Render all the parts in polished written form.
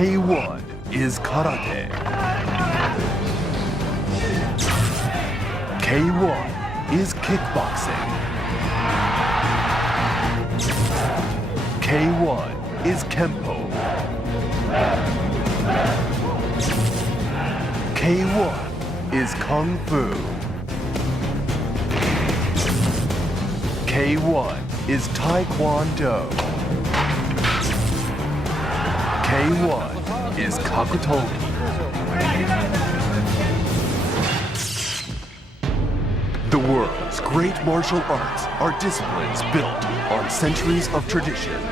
K-1 is karate. K-1 is kickboxing. K-1 is kempo. K-1 is kung fu. K-1 is taekwondo. K-1 is kakutogi. The world's great martial arts are disciplines built on centuries of tradition.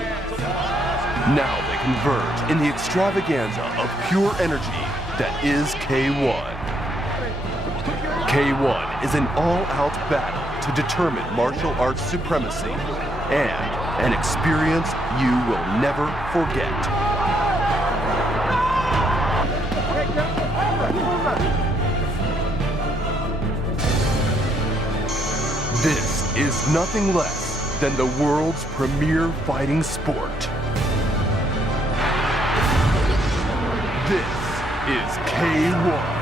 Now they converge in the extravaganza of pure energy that is K-1. K-1 is an all-out battle to determine martial arts supremacy and an experience you will never forget. This is nothing less than the world's premier fighting sport. This is K-1.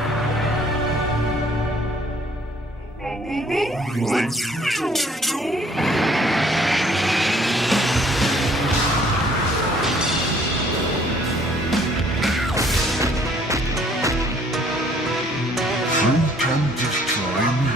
Who can destroy me?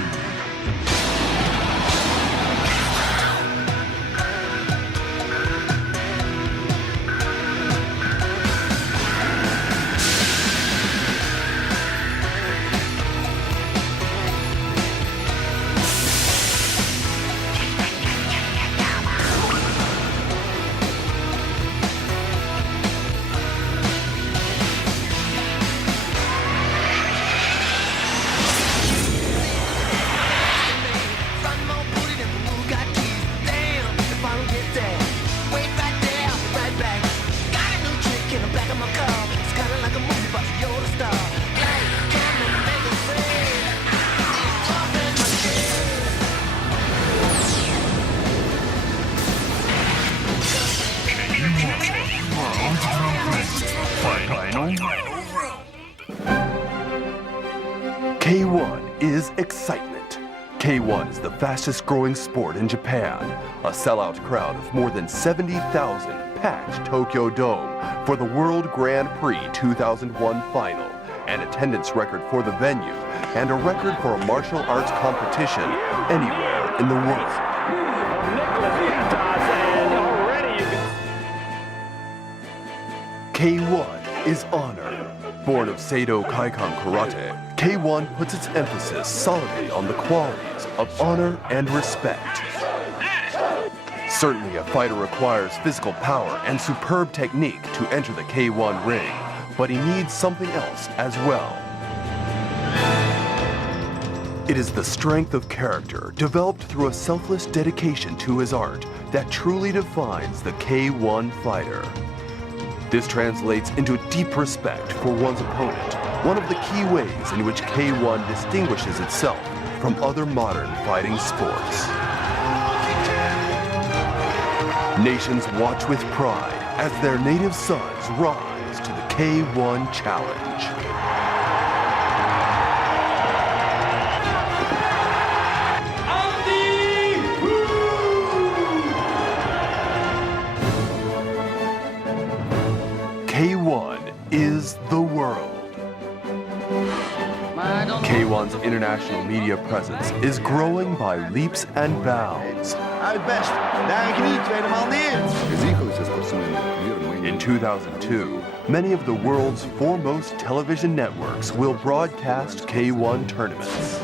K-1 is excitement. K-1 is the fastest growing sport in Japan. A sellout crowd of more than 70,000 packed Tokyo Dome for the World Grand Prix 2001 final, an attendance record for the venue, and a record for a martial arts competition anywhere in the world. K-1 is honor. Born of Seido Kaikan Karate, K-1 puts its emphasis solidly on the qualities of honor and respect. Certainly a fighter requires physical power and superb technique to enter the K-1 ring, but he needs something else as well. It is the strength of character developed through a selfless dedication to his art that truly defines the K-1 fighter. This translates into deep respect for one's opponent, one of the key ways in which K-1 distinguishes itself from other modern fighting sports. Nations watch with pride as their native sons rise to the K-1 challenge. K-1 is the world. K-1's international media presence is growing by leaps and bounds. In 2002, many of the world's foremost television networks will broadcast K-1 tournaments.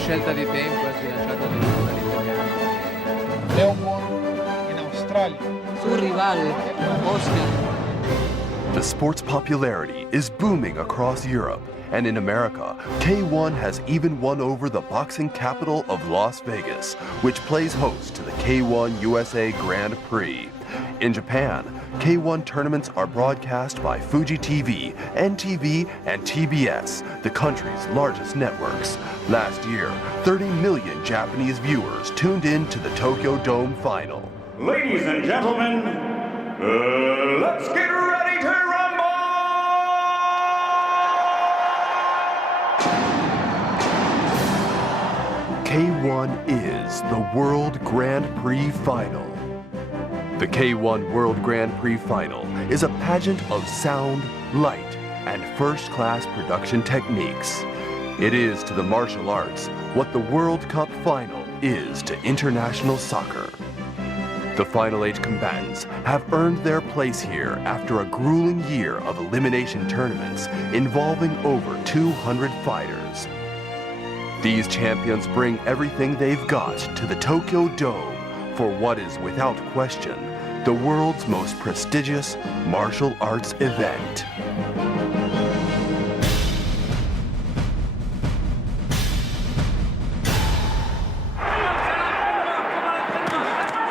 Scelta di tempo è sbilanciata dall'italiano. Leon in Australia. Sul rivale, Oscar. The sport's popularity is booming across Europe, and in America, K-1 has even won over the boxing capital of Las Vegas, which plays host to the K-1 USA Grand Prix. In Japan, K-1 tournaments are broadcast by Fuji TV, NTV, and TBS, the country's largest networks. Last year, 30 million Japanese viewers tuned in to the Tokyo Dome final. Ladies and gentlemen, let's get ready to rumble! K-1 is the World Grand Prix Final. The K-1 World Grand Prix Final is a pageant of sound, light, and first-class production techniques. It is to the martial arts what the World Cup Final is to international soccer. The Final 8 combatants have earned their place here after a grueling year of elimination tournaments involving over 200 fighters. These champions bring everything they've got to the Tokyo Dome for what is without question the world's most prestigious martial arts event.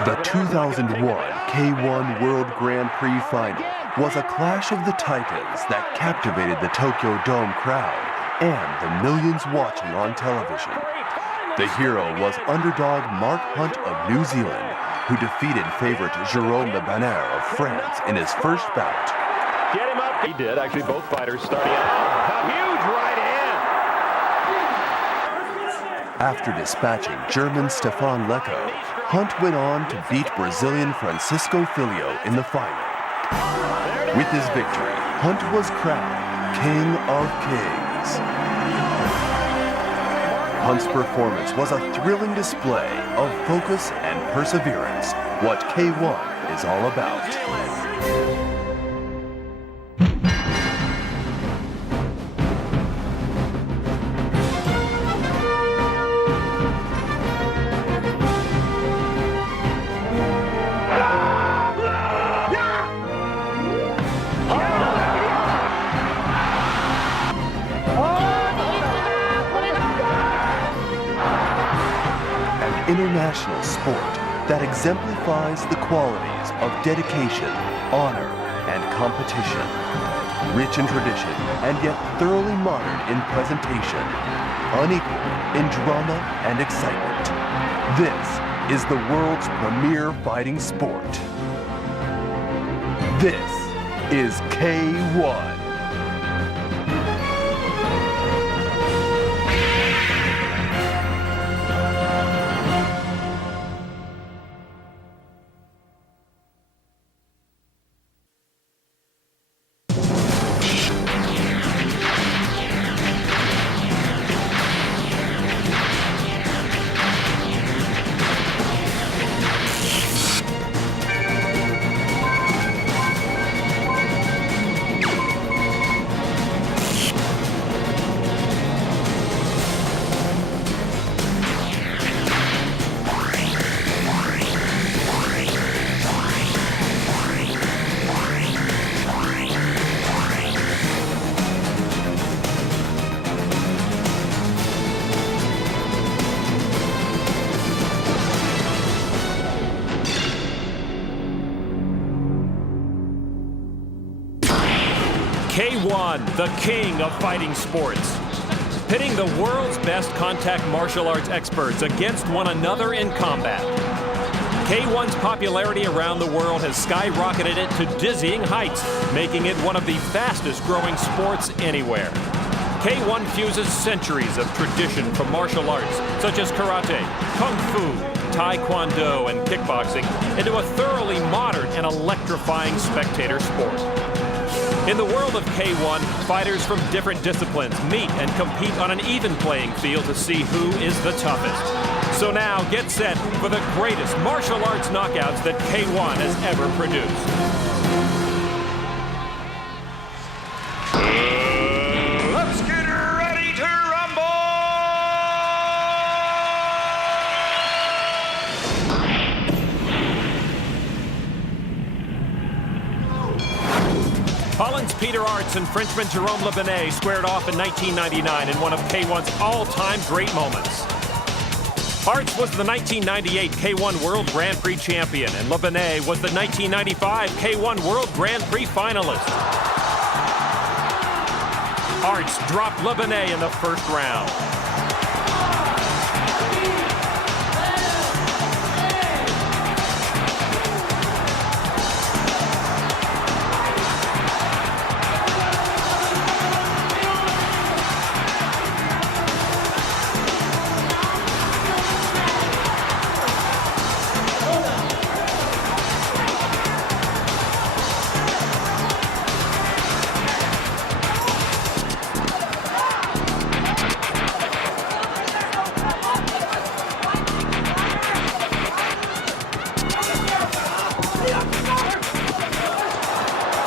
The 2001 K-1 World Grand Prix Final was a clash of the titans that captivated the Tokyo Dome crowd and the millions watching on television. The hero was underdog Mark Hunt of New Zealand, who defeated favorite Jerome of France in his first bout. Get him up. He did. Actually, both fighters starting out. A huge right hand. After dispatching German Stefan Leko, Hunt went on to beat Brazilian Francisco Filho in the final. With his victory, Hunt was crowned King of Kings. Hunt's performance was a thrilling display of focus and perseverance, what K-1 is all about. International sport that exemplifies the qualities of dedication, honor, and competition. Rich in tradition and yet thoroughly modern in presentation. Unequaled in drama and excitement. This is the world's premier fighting sport. This is K-1. K-1, the king of fighting sports. Pitting the world's best contact martial arts experts against one another in combat. K-1's popularity around the world has skyrocketed it to dizzying heights, making it one of the fastest growing sports anywhere. K-1 fuses centuries of tradition from martial arts, such as karate, kung fu, taekwondo, and kickboxing, into a thoroughly modern and electrifying spectator sport. In the world of K-1, fighters from different disciplines meet and compete on an even playing field to see who is the toughest. So now, get set for the greatest martial arts knockouts that K-1 has ever produced. Let's get ready to rumble! Holland's Peter Aerts and Frenchman Jerome squared off in 1999 in one of K-1's all-time great moments. Aerts was the 1998 K-1 World Grand Prix champion, and Lebanet was the 1995 K-1 World Grand Prix finalist. Aerts dropped Lebanet in the first round.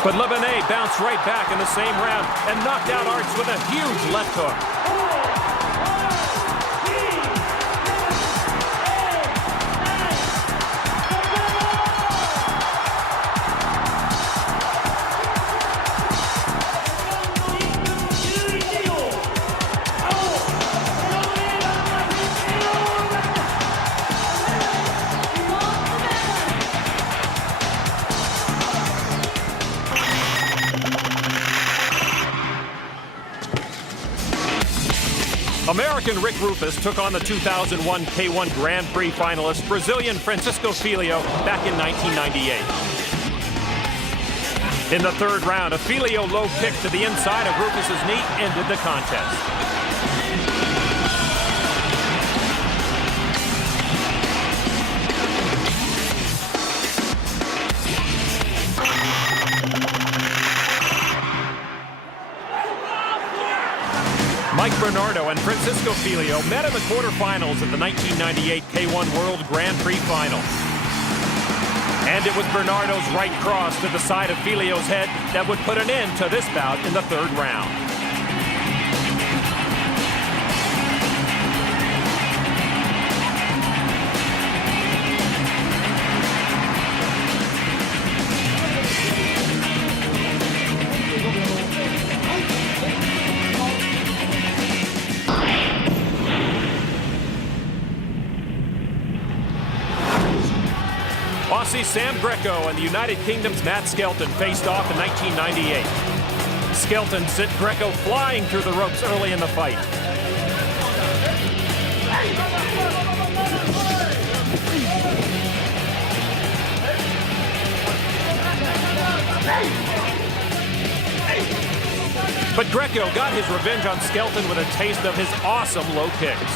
But Lebanet bounced right back in the same round and knocked out Aerts with a huge left hook. American Rick Rufus took on the 2001 K-1 Grand Prix finalist Brazilian Francisco Filho back in 1998. In the third round, a Filho low kick to the inside of Rufus's knee ended the contest. Mike Bernardo and Francisco Filho met in the quarterfinals of the 1998 K-1 World Grand Prix final. And it was Bernardo's right cross to the side of Filho's head that would put an end to this bout in the third round. Aussie Sam Greco and the United Kingdom's Matt Skelton faced off in 1998. Skelton sent Greco flying through the ropes early in the fight. But Greco got his revenge on Skelton with a taste of his awesome low kicks.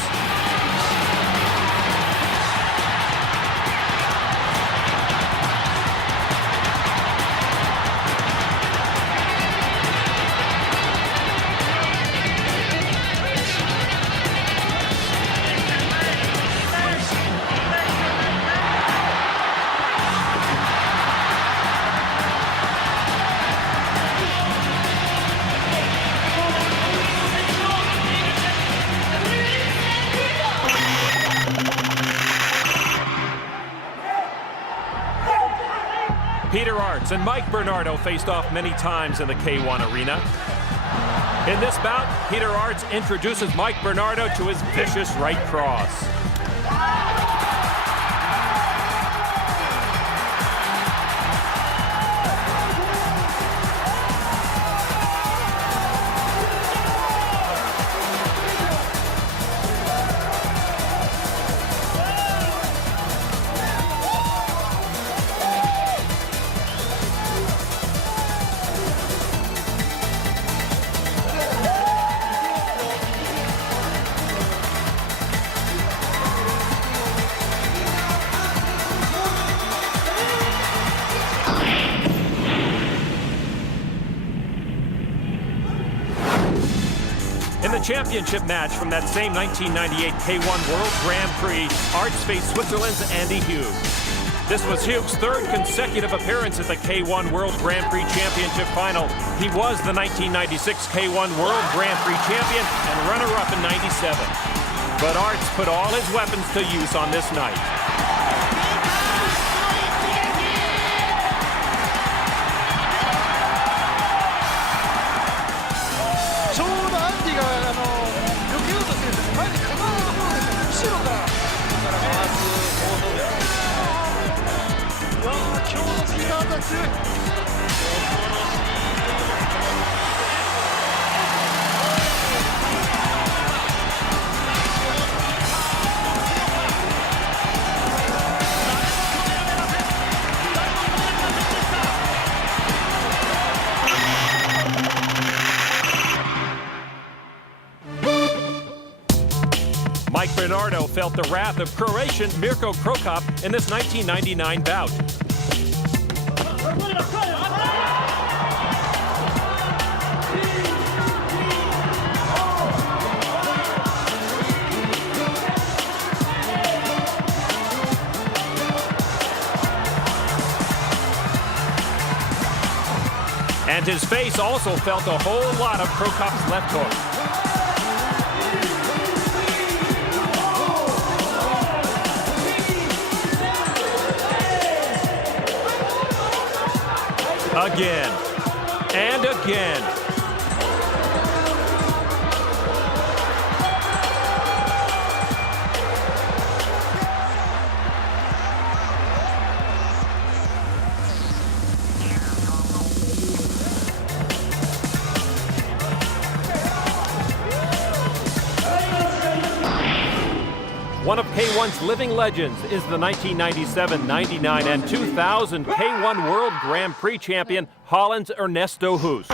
Aerts and Mike Bernardo faced off many times in the K-1 arena. In this bout, Peter Aerts introduces Mike Bernardo to his vicious right cross. In the championship match from that same 1998 K-1 World Grand Prix, Aerts faced Switzerland's Andy Hughes. This was Hughes' third consecutive appearance at the K-1 World Grand Prix Championship final. He was the 1996 K-1 World Grand Prix champion and runner-up in '97. But Aerts put all his weapons to use on this night. Bernardo felt the wrath of Croatian Mirko in this 1999 bout. And his face also felt a whole lot of Krokop's left hook. Again and again. One of K-1's living legends is the 1997, 99, and 2000 K-1 World Grand Prix champion, Holland's Ernesto Hoost.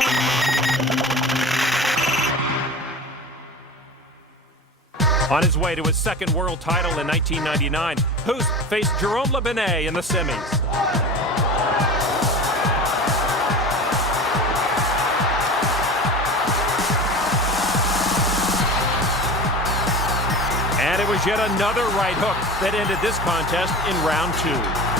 On his way to his second world title in 1999, Hoost faced Jerome in the semis. And it was yet another right hook that ended this contest in round 2.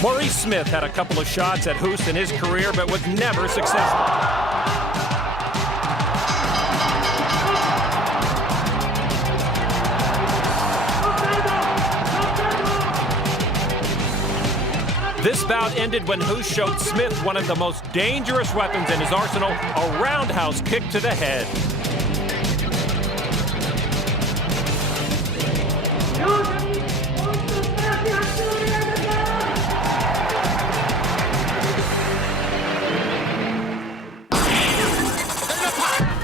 Maurice Smith had a couple of shots at Hoost in his career, but was never successful. This bout ended when Hoost showed Smith one of the most dangerous weapons in his arsenal, a roundhouse kick to the head.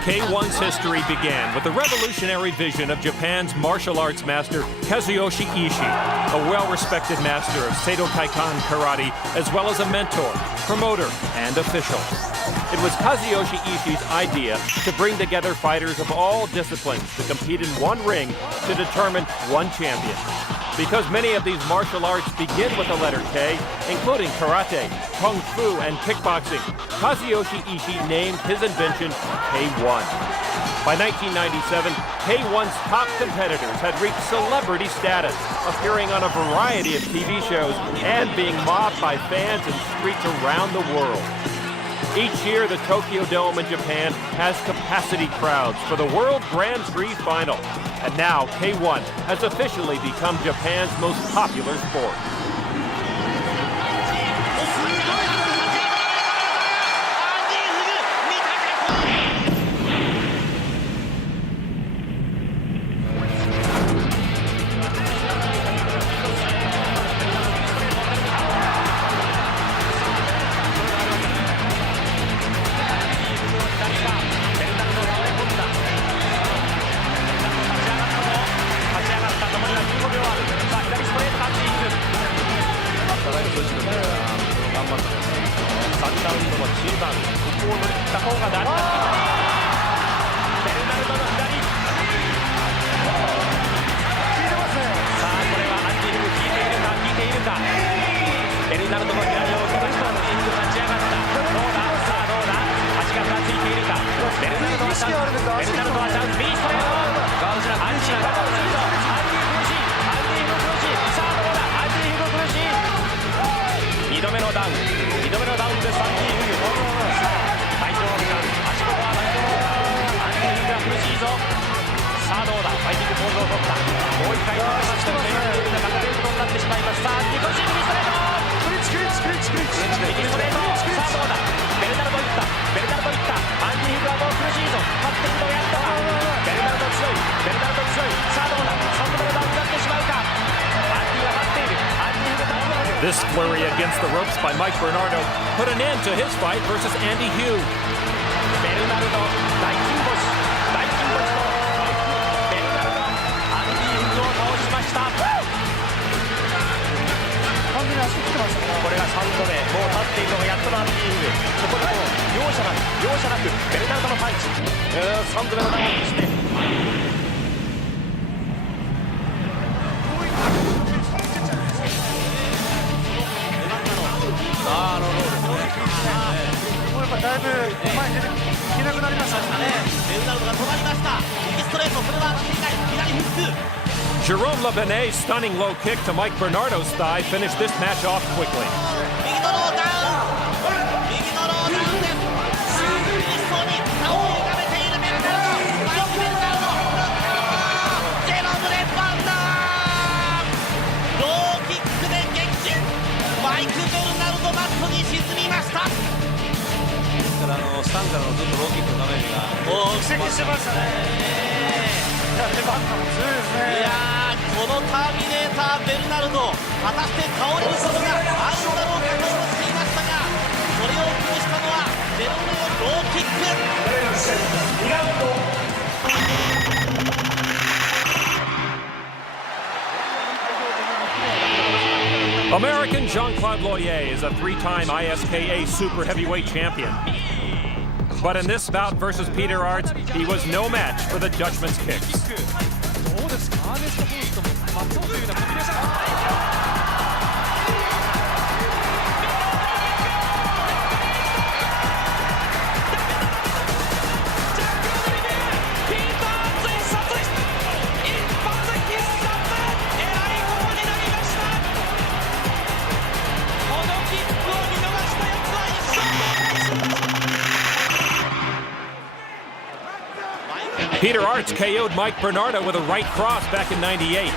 K-1's history began with the revolutionary vision of Japan's martial arts master Kazuyoshi Ishii, a well-respected master of Seito Kaikan karate, as well as a mentor, promoter, and official. It was Kazuyoshi Ishii's idea to bring together fighters of all disciplines to compete in one ring to determine one champion. Because many of these martial arts begin with the letter K, including karate, kung fu, and kickboxing, Kazuyoshi Ishii named his invention K-1. By 1997, K-1's top competitors had reached celebrity status, appearing on a variety of TV shows and being mobbed by fans in streets around the world. Each year, the Tokyo Dome in Japan has capacity crowds for the World Grand Prix final. And now, K-1 has officially become Japan's most popular sport. トレート。さあどうだ。ベルナルドいった。アンディ・ヒグはもう苦しいぞ。勝っているのやったが。ベルナルド強い。さあどうだ。3度目のダウンになってしまうか。アンディは待っている。アンディ・ヒグダウン。This flurry against the ropes by Mike Bernardo put an end to his fight versus Andy Hugh. ベルナルド大金星のベルナルドアンディ・ヒグを倒しました。これが3度目、もう立っているのがやっとのアンディ・ヒグ。ここでもう容赦なくベルナルドのパンチ。3度目のダウンですね。だいぶ前に出ていけなくなりましたね。ベルナルドが止まりました。右ストレート、それは当たっていない。左フック。Jerome Lebanet's stunning low kick to Mike Bernardo's thigh finished this match off quickly. 右のローダウンです。苦しそうに顔を歪めているベルナルド。マイク・ベルナルド。ジェロム連番だ。ローキックで撃沈。マイク・ベルナルドマットに沈みました。スタンからのずっとローキックのダメージが苦戦してましたね。いや、レバンカも強いですね。いやー、このターミネーターベルナルド、果たして倒れることがあるんだろうかと思っていましたが、それを崩したのはジェロムのローキック。American Jean-Claude Loyer is a three-time ISKA super heavyweight champion. But in this bout versus Peter Aerts, he was no match for the Dutchman's kicks. Peter Aerts KO'd Mike Bernardo with a right cross back in '98.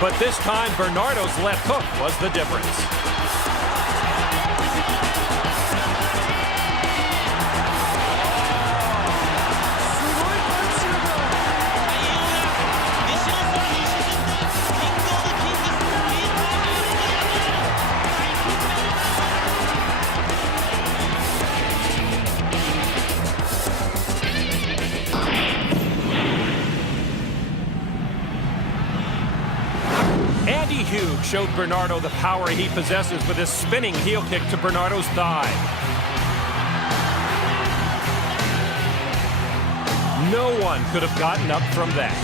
But this time, Bernardo's left hook was the difference. Andy Hugh showed Bernardo the power he possesses with his spinning heel kick to Bernardo's thigh. No one could have gotten up from that.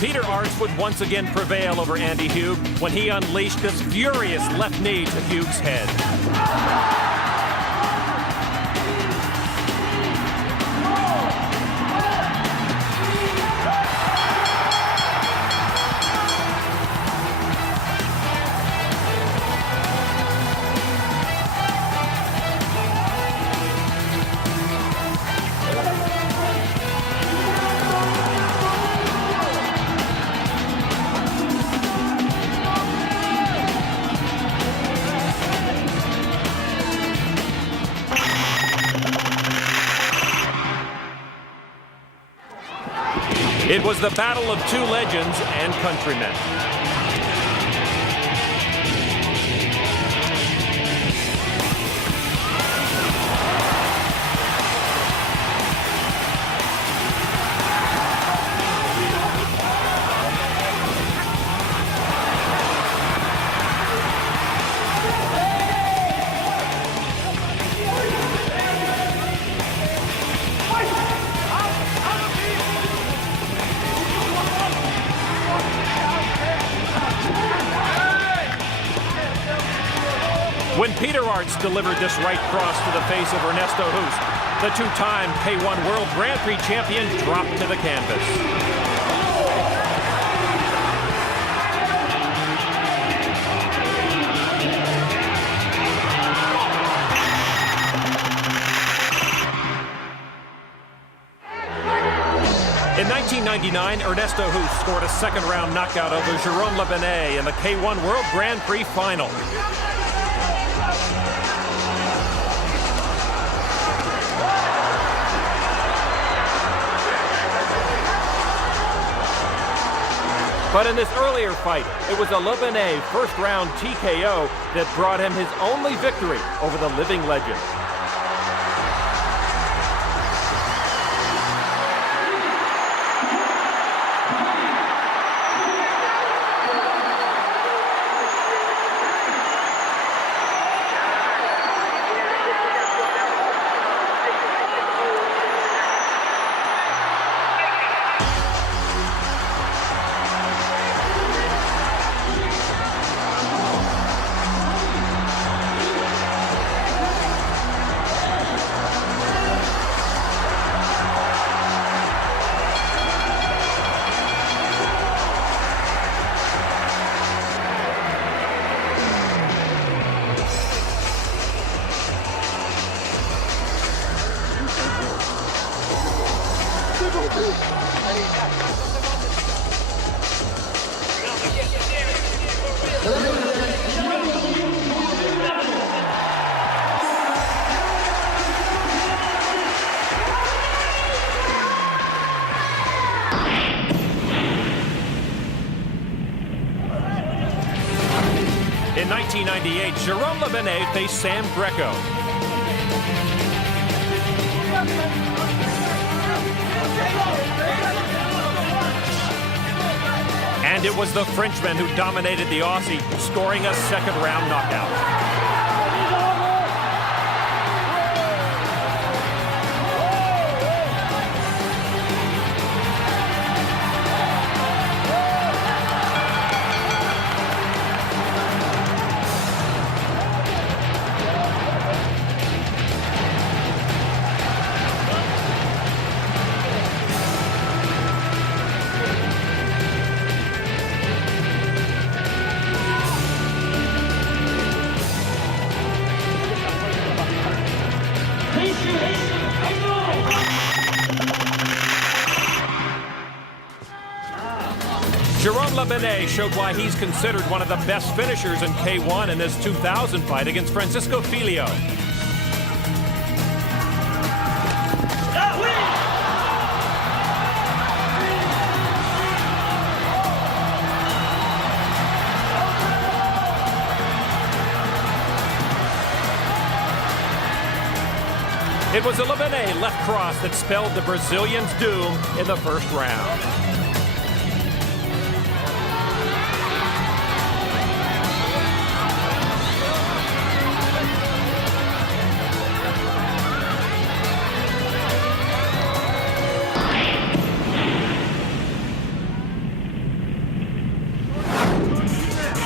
Peter Aerts would once again prevail over Andy Hugh when he unleashed this furious left knee to Hugh's head. It was the battle of two legends and countrymen. when Peter Aerts delivered this right cross to the face of Ernesto Hoost, the two-time K-1 World Grand Prix champion dropped to the canvas. In 1999, Ernesto Hoost scored a second-round knockout over Jerome in the K-1 World Grand Prix final. But in this earlier fight, it was a Lebanese first-round TKO that brought him his only victory over the living legend. In 1998, Jerome faced Sam Greco. And it was the Frenchman who dominated the Aussie, scoring a second-round knockout. Jerome showed why he's considered one of the best finishers in K-1 in this 2000 fight against Francisco Filho. It was a Lebanese left cross that spelled the Brazilian's doom in the first round.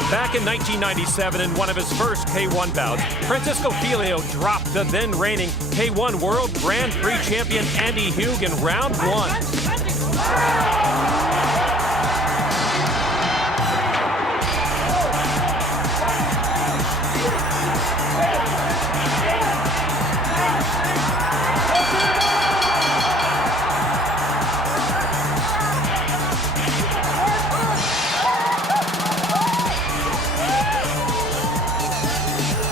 Back in 1997, in one of his first K-1 bouts, Francisco Filho dropped the then-reigning K-1 World Grand Prix champion Andy Hugh in round one.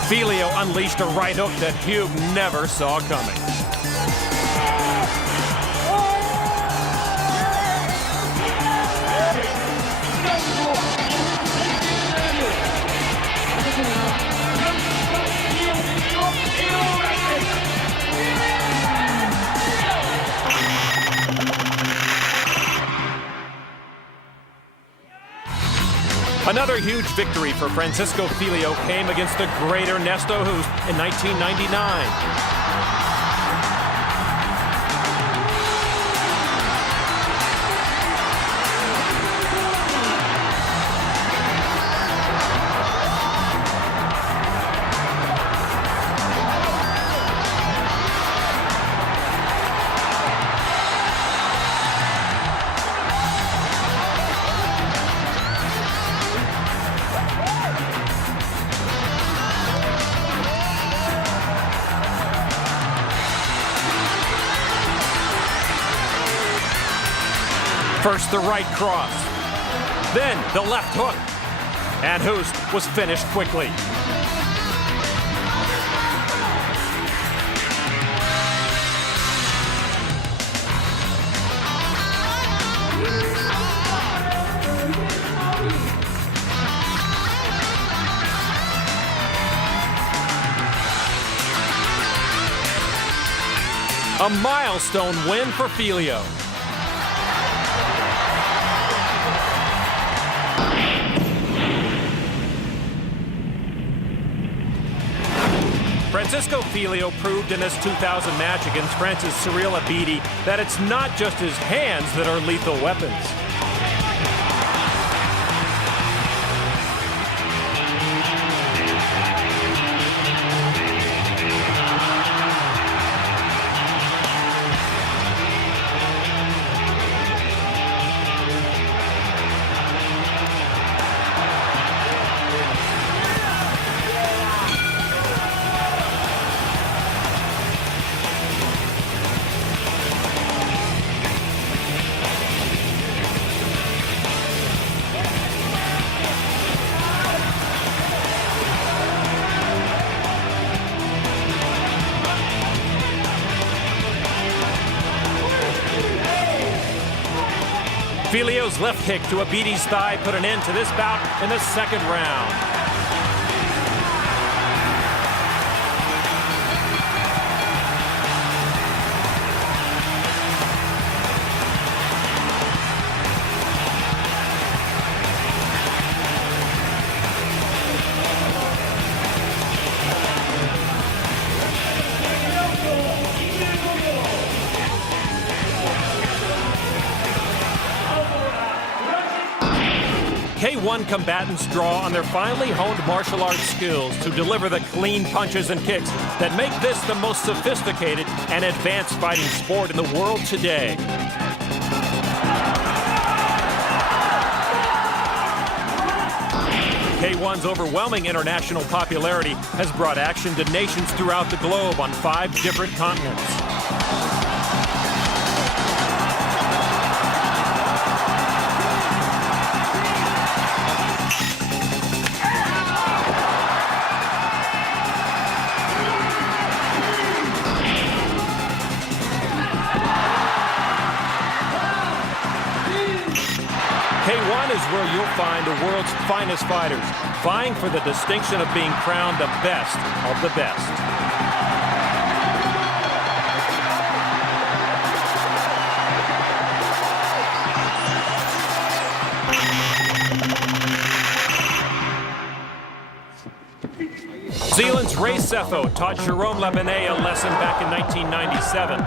Filho unleashed a right hook that Hugh never saw coming. Another huge victory for Francisco Filho came against the great Ernesto Hoost in 1999. First the right cross, then the left hook, and Hoost was finished quickly. A milestone win for Filio. Francisco Filio proved in his 2000 match against Francis Cyril Abidi that it's not just his hands that are lethal weapons. Filio's left kick to Abidi's thigh put an end to this bout in the second round. K-1 combatants draw on their finely honed martial arts skills to deliver the clean punches and kicks that make this the most sophisticated and advanced fighting sport in the world today. K-1's overwhelming international popularity has brought action to nations throughout the globe on 5 different continents. K-1 is where you'll find the world's finest fighters, vying for the distinction of being crowned the best of the best. Zealand's Ray Sefo taught Jerome a lesson back in 1997.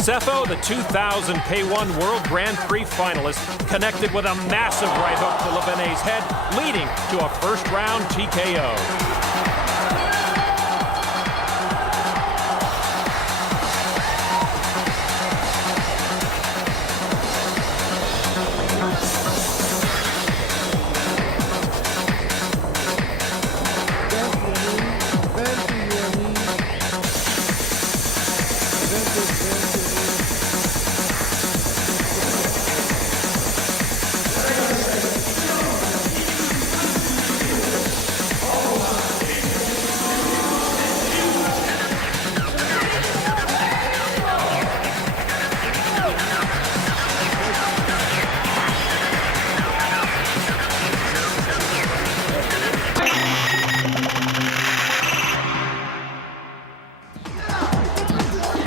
Sefo, the 2000 K-1 World Grand Prix finalist, connected with a massive right hook to Lebanese head, leading to a first-round TKO.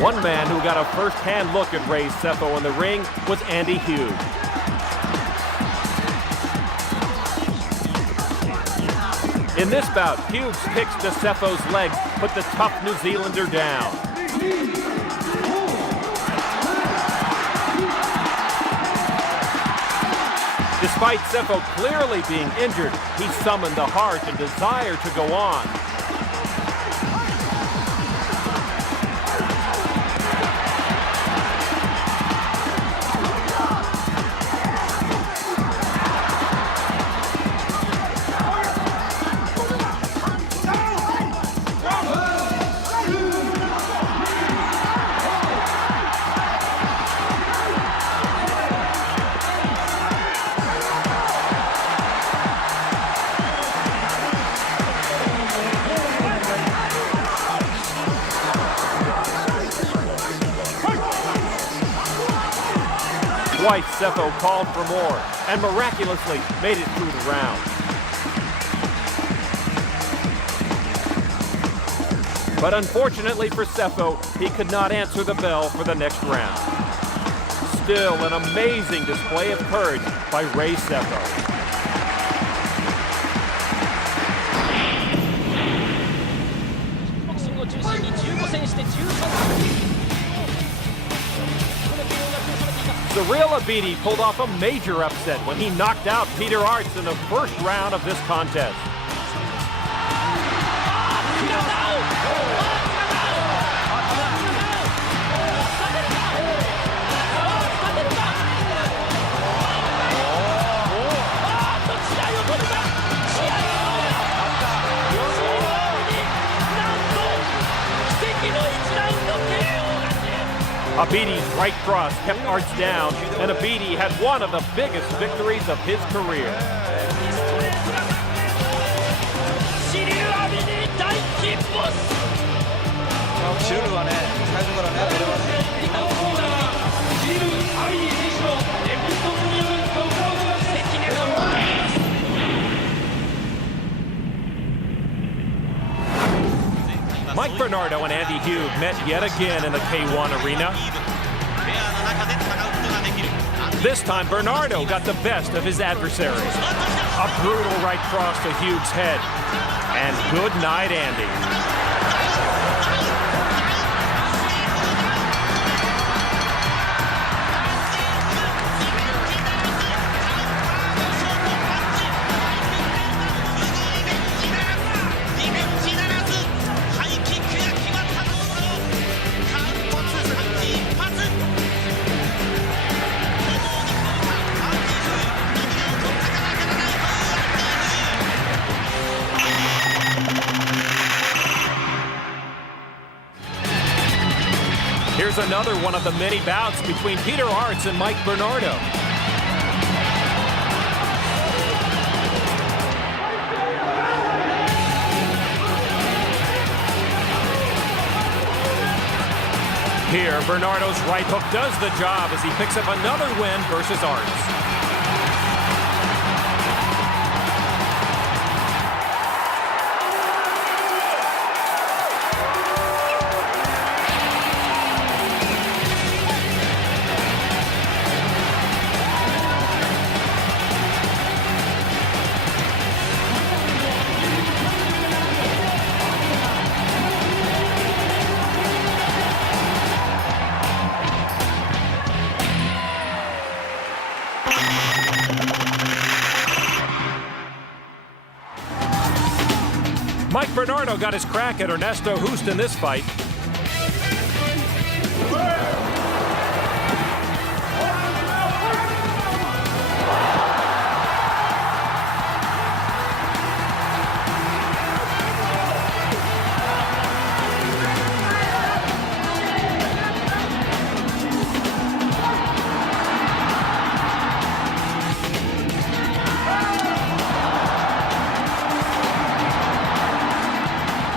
One man who got a first-hand look at Ray Sefo in the ring was Andy Hughes. In this bout, Hughes kicks to Sefo's legs, put the tough New Zealander down. Despite Sefo clearly being injured, he summoned the heart and desire to go on. Twice, Sefo called for more and miraculously made it through the round. But unfortunately for Sefo, he could not answer the bell for the next round. Still an amazing display of courage by Ray Sefo. Cyril Abidi pulled off a major upset when he knocked out Peter Aerts in the first round of this contest. Abidi's right cross kept Aerts down, and Abidi had one of the biggest victories of his career. Mike Bernardo and Andy Hugh met yet again in the K-1 arena. This time, Bernardo got the best of his adversary. A brutal right cross to Hugh's head. And good night, Andy. Here's another one of the many bouts between Peter Aerts and Mike Bernardo. Here, Bernardo's right hook does the job as he picks up another win versus Aerts. Mike Bernardo got his crack at Ernesto Hoost in this fight.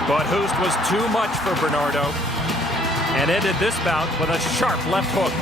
But Hoost was too much for Bernardo and ended this bout with a sharp left hook.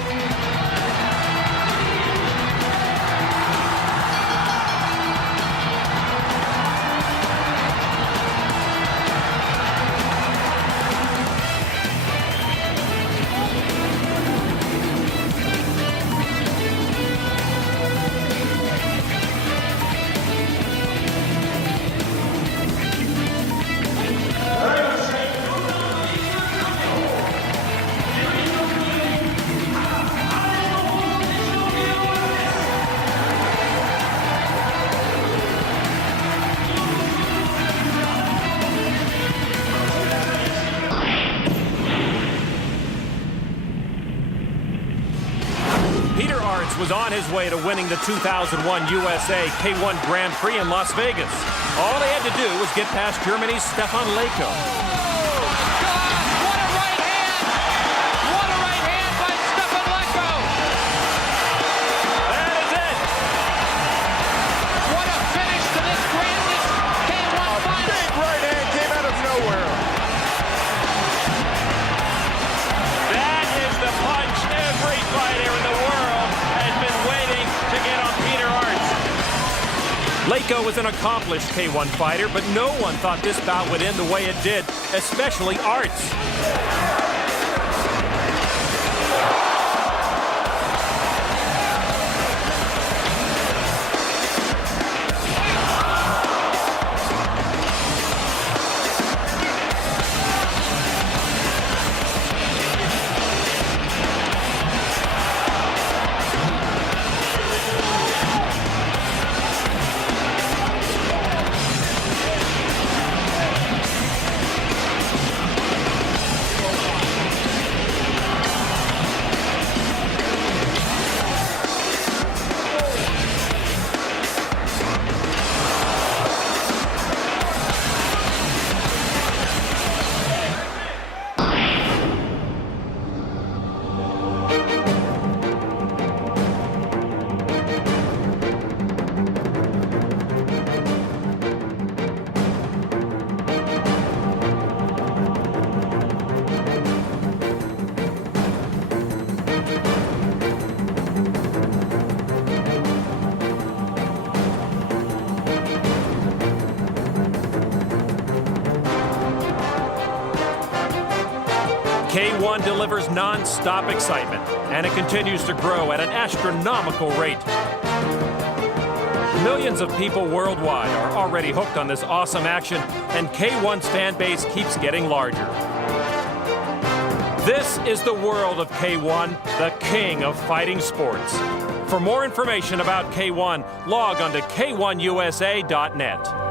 Was on his way to winning the 2001 USA K-1 Grand Prix in Las Vegas. All they had to do was get past Germany's Stefan Leko. What a right hand! What a right hand by Stefan Leko! That is it! What a finish to this grandest K-1 final! Big right hand came out of nowhere. That is the punch every fighter in the world has been Mirko was an accomplished K-1 fighter, but no one thought this bout would end the way it did, especially Aerts. K-1 delivers non-stop excitement, and it continues to grow at an astronomical rate. Millions of people worldwide are already hooked on this awesome action, and K-1's fan base keeps getting larger. This is the world of K-1, the king of fighting sports. For more information about K-1, log on to K1USA.net.